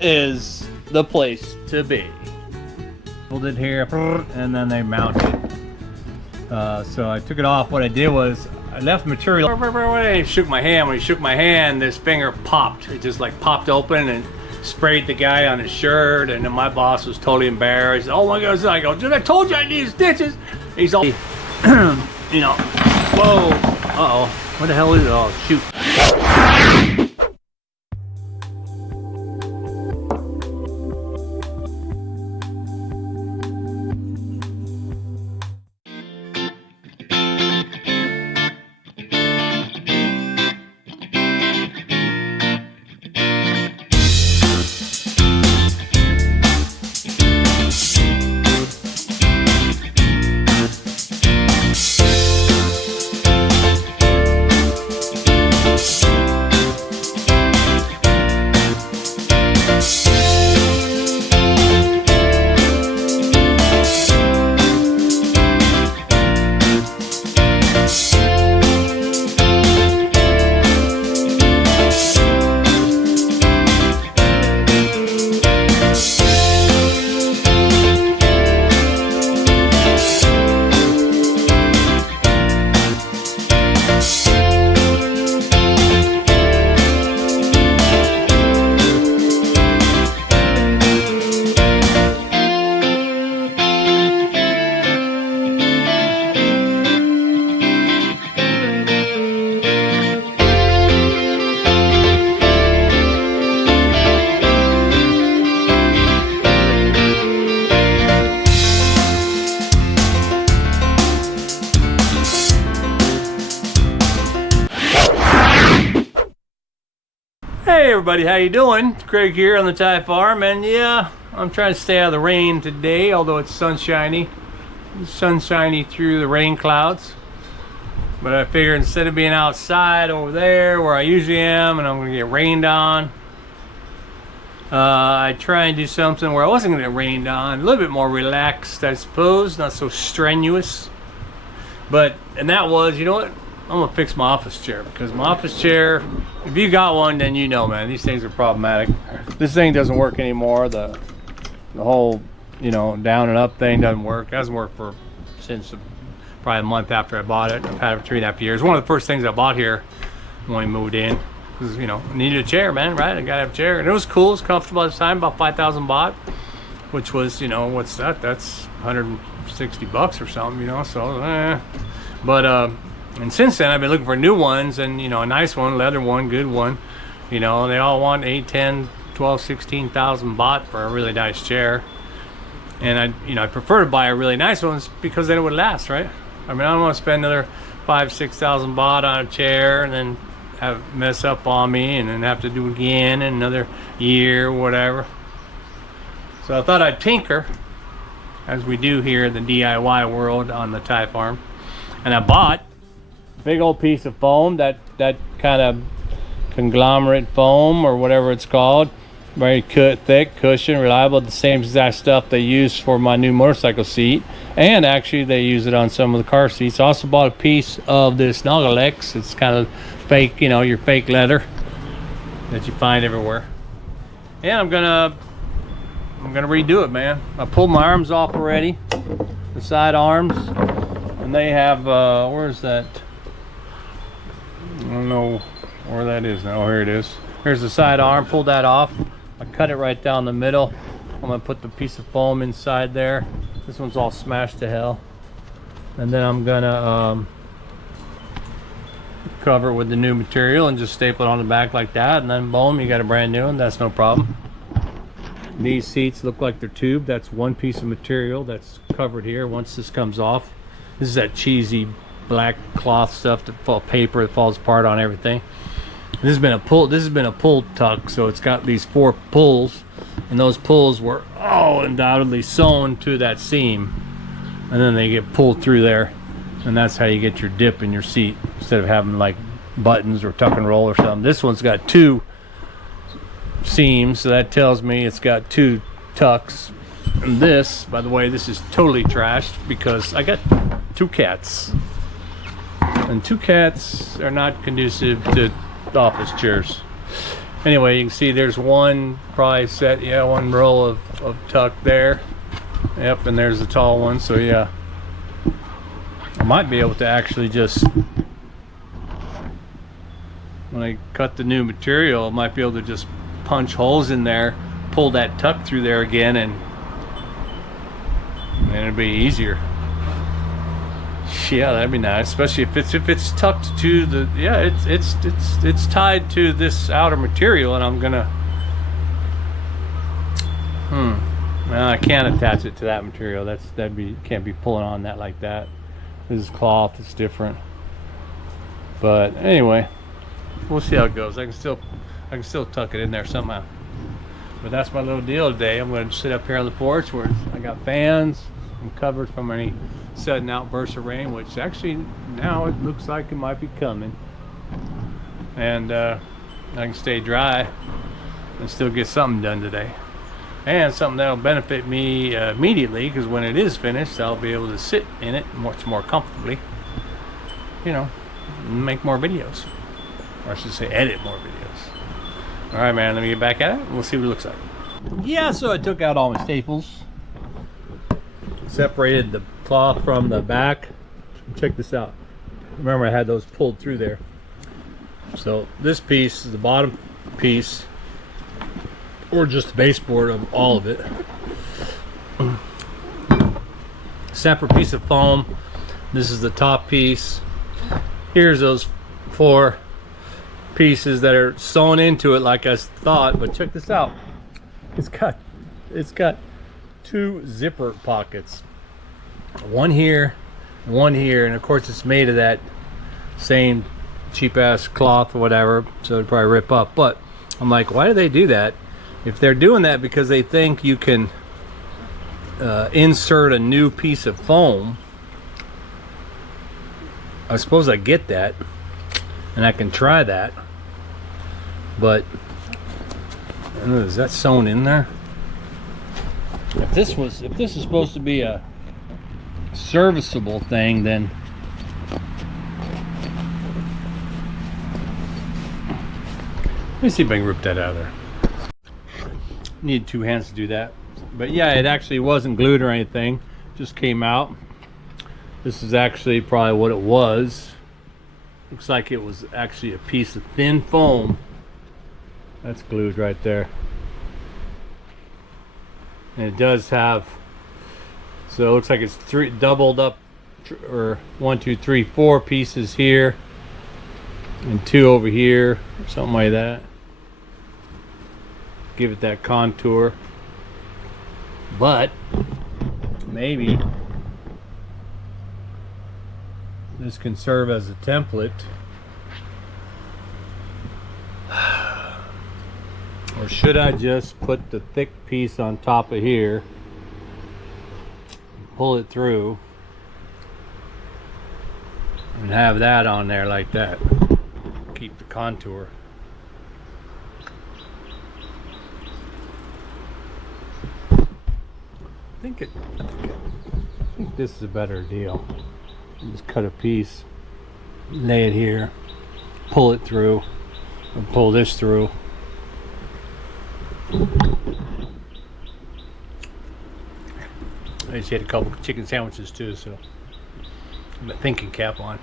is the place to be. Pulled it here, and then they mounted. So I took it off. What I did was I left the material. When he shook my hand, this finger popped. It just like popped open and sprayed the guy on his shirt. And then my boss was totally embarrassed. Oh my God! I go, dude, I told you I need stitches. He's all, you know, whoa, uh-oh, what the hell is it? Oh, shoot. Hey everybody, how you doing? It's Craig here on the Thai farm, and yeah, I'm trying to stay out of the rain today, although it's sunshiny. It's sunshiny through the rain clouds. But I figured instead of being outside over there where I usually am and I'm gonna get rained on, I try and do something where I wasn't gonna get rained on, a little bit more relaxed, I suppose, not so strenuous. And that was, you know what? I'm gonna fix my office chair, because my office chair, if you got one, then you know, man, these things are problematic. This thing doesn't work anymore. The whole, you know, down and up thing doesn't work. It hasn't worked since probably a month after I bought it. I've had it for 3.5 years. One of the first things I bought here when we moved in, because, you know, I needed a chair, man, right? I gotta have a chair, and it was cool. It was comfortable at the time, about 5,000 baht, which was, you know, what's that? That's 160 bucks or something, you know. So, and since then I've been looking for new ones, and you know, a nice one, leather one, good one, you know, they all want 8, 10, 12, 16,000 baht for a really nice chair. And I prefer to buy a really nice one because then it would last, right? I mean, I don't want to spend another 5, 6,000 baht on a chair and then have it mess up on me and then have to do it again in another year or whatever. So I thought I'd tinker, as we do here in the DIY world on the Thai farm, and I bought big old piece of foam, that kind of conglomerate foam or whatever it's called, very thick, cushion, reliable, the same exact stuff they use for my new motorcycle seat, and actually they use it on some of the car seats. I also bought a piece of this Nogalex. It's kind of fake, you know, your fake leather that you find everywhere. And I'm gonna redo it, man. I pulled my arms off already, the side arms, and they have where's that? I don't know where that is now. Oh, here it is. Here's the side arm. Pulled that off. I cut it right down the middle. I'm gonna put the piece of foam inside there. This one's all smashed to hell, and then I'm gonna cover it with the new material and just staple it on the back like that, and then boom, you got a brand new one. That's no problem. These seats look like they're tubed. That's one piece of material that's covered here. Once this comes off, this is that cheesy black cloth stuff, paper that falls apart on everything. This has been a pull tuck, so it's got these 4 pulls, and those pulls were undoubtedly sewn to that seam, and then they get pulled through there, and that's how you get your dip in your seat instead of having like buttons or tuck and roll or something. This one's got 2 seams, so that tells me it's got 2 tucks. And this, by the way, this is totally trashed because I got 2 cats, and 2 cats are not conducive to office chairs. anyway, you can see there's one probably set, yeah, one row of tuck there. Yep, and there's the tall one. So yeah, I might be able to actually just, when I cut the new material, I might be able to just punch holes in there, pull that tuck through there again, and it'll be easier. Yeah, that'd be nice, especially if it's tucked to the, yeah, it's tied to this outer material, and I'm gonna, well, I can't attach it to that material. Can't be pulling on that like that. This is cloth, it's different. But anyway, we'll see how it goes. I can still tuck it in there somehow. But that's my little deal today. I'm going to sit up here on the porch where I got fans. I'm covered from any sudden outbursts of rain, which actually now it looks like it might be coming. And I can stay dry and still get something done today. And something that'll benefit me immediately, because when it is finished, I'll be able to sit in it much more comfortably, you know, and make more videos. Or I should say edit more videos. Alright man, let me get back at it and we'll see what it looks like. Yeah, so I took out all my staples. Separated the cloth from the back. Check this out. Remember I had those pulled through there. So this piece is the bottom piece, or just the baseboard of all of it. Separate piece of foam. This is the top piece. Here's those 4 pieces that are sewn into it like I thought, but check this out. It's got 2 zipper pockets. One here, one here, and of course it's made of that same cheap ass cloth or whatever, so it'd probably rip up. But I'm like, why do they do that? If they're doing that because they think you can insert a new piece of foam, I suppose I get that, and I can try that. But is that sewn in there? If this is supposed to be a serviceable thing, then let me see if I can rip that out of there. Need 2 hands to do that. But yeah, it actually wasn't glued or anything, just came out. This is actually probably what it was. Looks like it was actually a piece of thin foam that's glued right there. And it does have, so it looks like it's 3 doubled up, or 1, 2, 3, 4 pieces here and 2 over here, or something like that. Give it that contour. But maybe this can serve as a template, or should I just put the thick piece on top of here, pull it through, and have that on there like that, keep the contour. I think this is a better deal. Just cut a piece, lay it here, pull it through, or pull this through. I just had a couple chicken sandwiches too, so I'm a thinking cap on.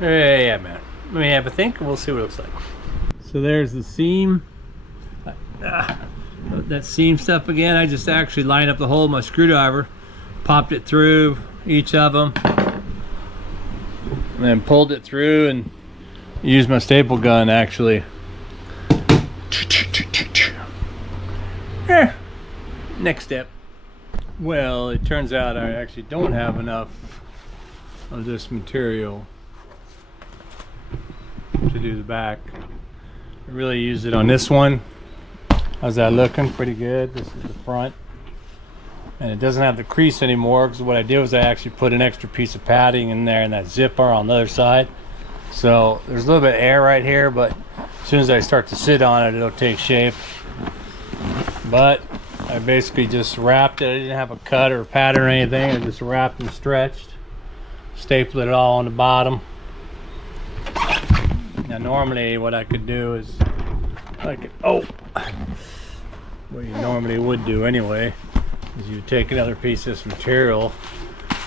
Yeah, man. Let me have a think and we'll see what it looks like. So there's the seam. That seam stuff again. I just actually lined up the hole with my screwdriver, popped it through each of them, and then pulled it through and used my staple gun actually. Next step. Well, it turns out I actually don't have enough of this material to do the back. I really used it on this one. How's that looking? Pretty good. This is the front. And it doesn't have the crease anymore, because what I did was I actually put an extra piece of padding in there and that zipper on the other side. So there's a little bit of air right here, but as soon as I start to sit on it, it'll take shape. But I basically just wrapped it. I didn't have a cut or a pattern or anything. I just wrapped and stretched. Stapled it all on the bottom. Now normally what I could do is what you normally would do anyway is you take another piece of this material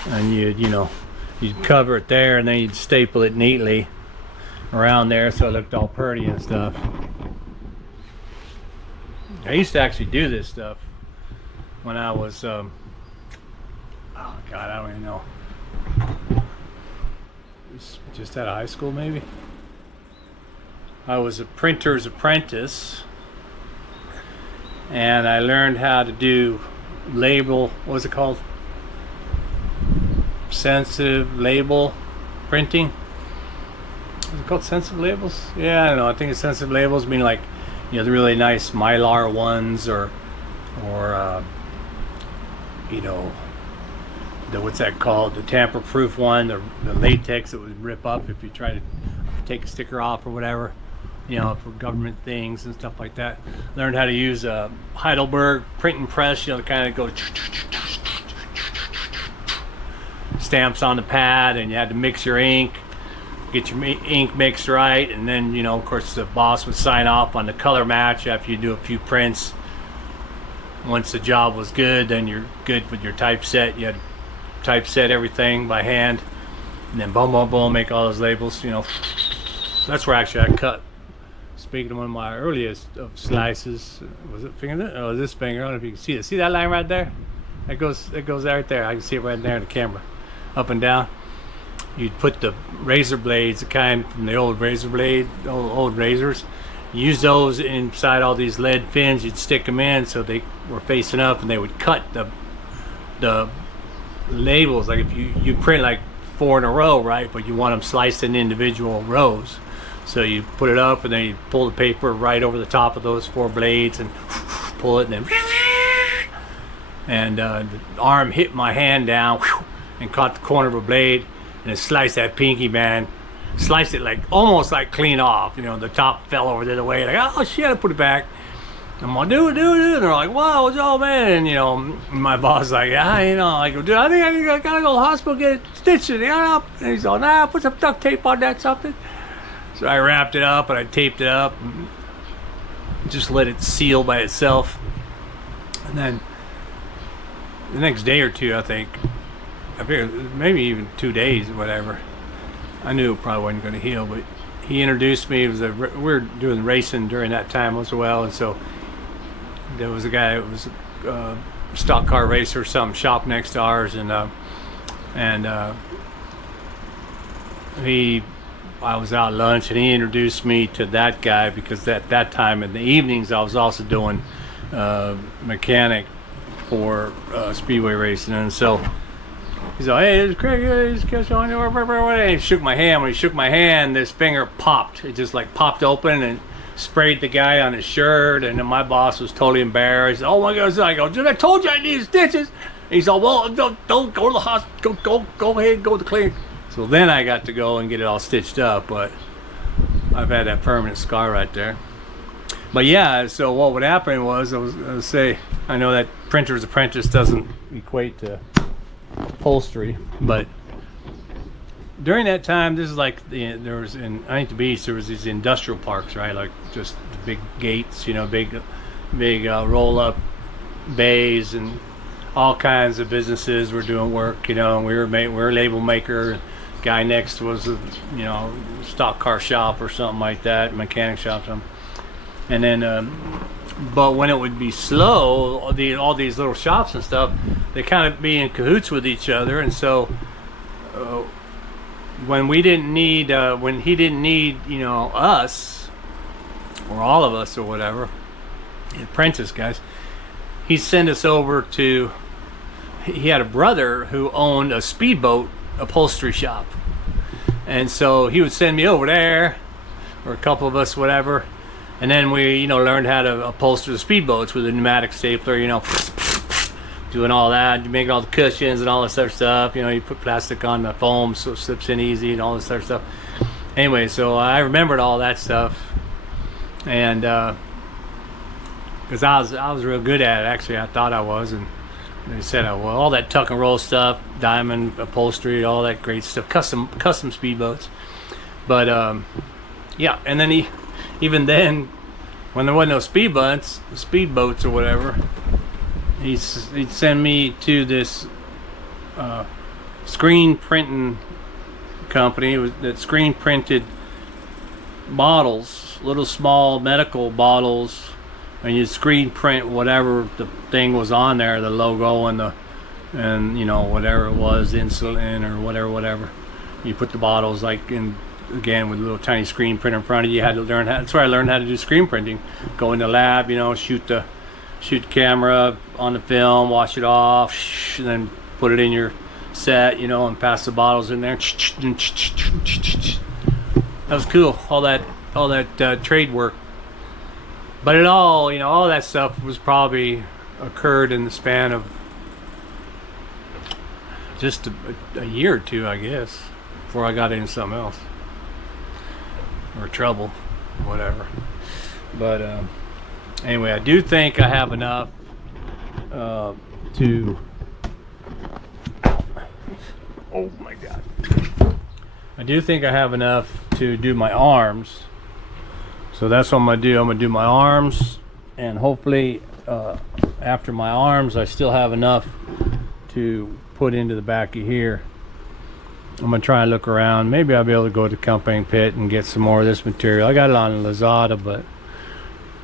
and you'd cover it there, and then you'd staple it neatly around there so it looked all pretty and stuff. I used to actually do this stuff when I was oh god, I don't even know, just out of high school maybe. I was a printer's apprentice, and I learned how to do label, what was it called? Sensitive label printing. Is it called sensitive labels? Yeah, I don't know. I think it's sensitive labels, meaning like, the really nice mylar ones, or what's that called? The tamper-proof one, the latex that would rip up if you try to take a sticker off or whatever. For government things and stuff like that. Learned how to use a Heidelberg printing press, to kind of go stamps on the pad, and you had to mix your ink, get your ink mixed right, and then of course the boss would sign off on the color match after you do a few prints. Once the job was good, then you're good with your typeset. You had to typeset everything by hand, and then boom boom boom, make all those labels. That's where actually I cut. Speaking of one of my earliest of slices, was it finger? Oh, this finger. I don't know if you can see it. See that line right there? It goes right there. I can see it right there in the camera, up and down. You'd put the razor blades, the kind from the old razor blade, old razors. Use those inside all these lead fins. You'd stick them in so they were facing up, and they would cut the labels. Like if you print like 4 in a row, right? But you want them sliced in individual rows. So you put it up, and then you pull the paper right over the top of those 4 blades and pull it, and then the arm hit my hand down and caught the corner of a blade, and it sliced that pinky, man. Sliced it like almost like clean off. The top fell over the other way. Like, oh shit, I put it back. I'm like, dude. And they're like, wow, oh man. And my boss is like, yeah, I go, dude, I think I gotta go to the hospital, get it stitched. And he's like, nah, put some duct tape on that, something. So I wrapped it up, and I taped it up, and just let it seal by itself. And then the next day or two, I figured maybe even 2 days or whatever, I knew it probably wasn't going to heal, but he introduced me. We were doing racing during that time as well, and so there was a guy that was a stock car racer or some shop next to ours, and I was out at lunch, and he introduced me to that guy, because at that time in the evenings I was also doing mechanic for speedway racing. And so he's like, hey, it's Craig, and he shook my hand. When he shook my hand, this finger popped. It just like popped open and sprayed the guy on his shirt, and then my boss was totally embarrassed. Oh my God. I go, dude, I told you I needed stitches. And he's like, well, don't go to the hospital, go ahead, go to the clinic. So then I got to go and get it all stitched up, but I've had that permanent scar right there. But yeah, so what would happen was, I was going to say, I know that printer's apprentice doesn't equate to upholstery, but during that time, this is like, there was in Huntington Beach, there was these industrial parks, right? Like just the big gates, big roll-up bays, and all kinds of businesses were doing work, and we were a label maker. Guy next was a stock car shop or something like that, mechanic shop, something. And then but when it would be slow, all these little shops and stuff, they kind of be in cahoots with each other. And so when he didn't need us, or all of us or whatever, the apprentice guys, he'd send us over to, he had a brother who owned a speedboat upholstery shop, and so he would send me over there, or a couple of us, whatever, and then we learned how to upholster the speedboats with a pneumatic stapler, doing all that, making all the cushions and all this other stuff. You put plastic on the foam so it slips in easy and all this other stuff. Anyway, so I remembered all that stuff, and because I was real good at it, actually. I thought I was, and they said, well, all that tuck and roll stuff, diamond upholstery, all that great stuff, custom speedboats. But Yeah, and then even then, when there wasn't no speedboats or whatever, he'd send me to this screen printing company that screen printed bottles, little small medical bottles, and you'd screen print whatever the thing was on there, the logo and you know, whatever it was, insulin or whatever. You put the bottles like in, again, with a little tiny screen printer in front of you. You had to learn how. That's where I learned how to do screen printing. Go in the lab, you know, shoot the camera on the film, wash it off, and then put it in your set, you know, and pass the bottles in there. That was cool. All that trade work. But it all, you know, all that stuff was probably occurred in the span of just a year or two, I guess, before I got into something else or trouble, whatever. But anyway, I do think I have enough to. Oh my God! I do think I have enough to do my arms. So that's what I'm gonna do. I'm gonna do my arms, and hopefully after my arms, I still have enough to put into the back of here. I'm gonna try and look around. Maybe I'll be able to go to Kamphaeng Phet and get some more of this material. I got it on Lazada, but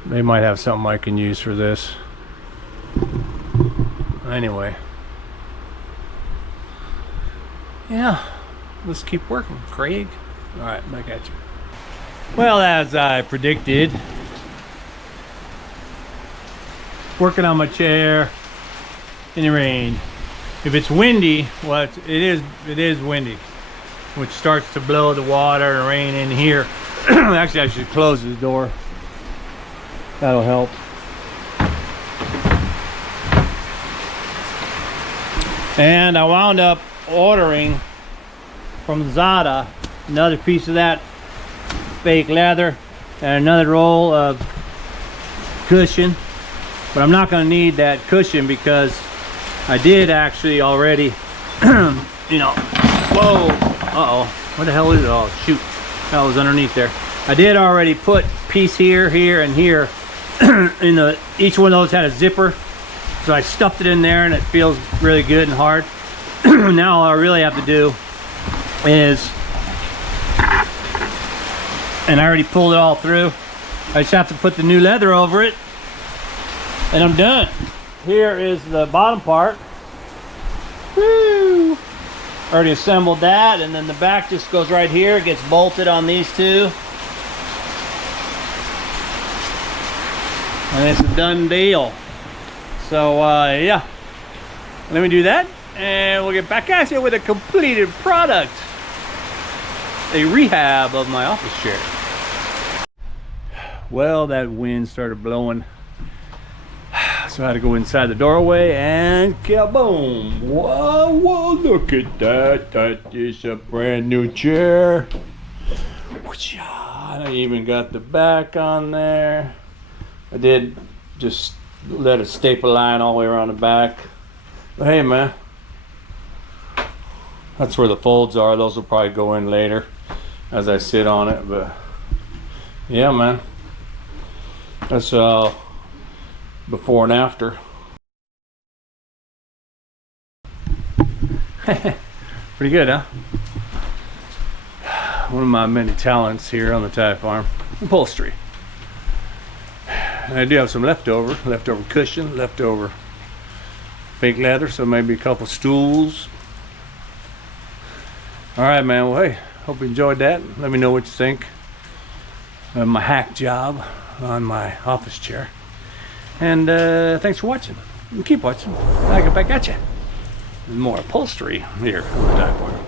they might have something I can use for this. Anyway, yeah, let's keep working, Craig. All right, back at you. Well, as I predicted, working on my chair in the rain. If it's windy, well, it is windy, which starts to blow the water and rain in here. Actually, I should close the door. That'll help. And I wound up ordering from Zada another piece of that fake leather and another roll of cushion, but I'm not going to need that cushion because I did actually already you know, whoa, uh-oh, what the hell is it? Oh shoot, that was underneath there. I did already put piece here, here, and here in the, each one of those had a zipper, so I stuffed it in there and it feels really good and hard. Now all I really have to do is, and I already pulled it all through, I just have to put the new leather over it and I'm done. Here is the bottom part. Woo! Already assembled that, and then the back just goes right here. It gets bolted on these two. And it's a done deal. So yeah, let me do that and we'll get back at you with a completed product. A rehab of my office chair. Well, that wind started blowing, so I had to go inside the doorway and kaboom! Whoa, whoa, look at that. That is a brand new chair. I even got the back on there. I did just let a staple line all the way around the back. But hey man, that's where the folds are. Those will probably go in later as I sit on it. But yeah man, that's before and after. Pretty good, huh? One of my many talents here on the Thai farm, upholstery. And I do have some leftover cushion, leftover fake leather, so maybe a couple stools. All right, man. Well, hey, hope you enjoyed that. Let me know what you think of my hack job on my office chair. And thanks for watching. And keep watching. I'll get back at you. More upholstery here on the Thai farm.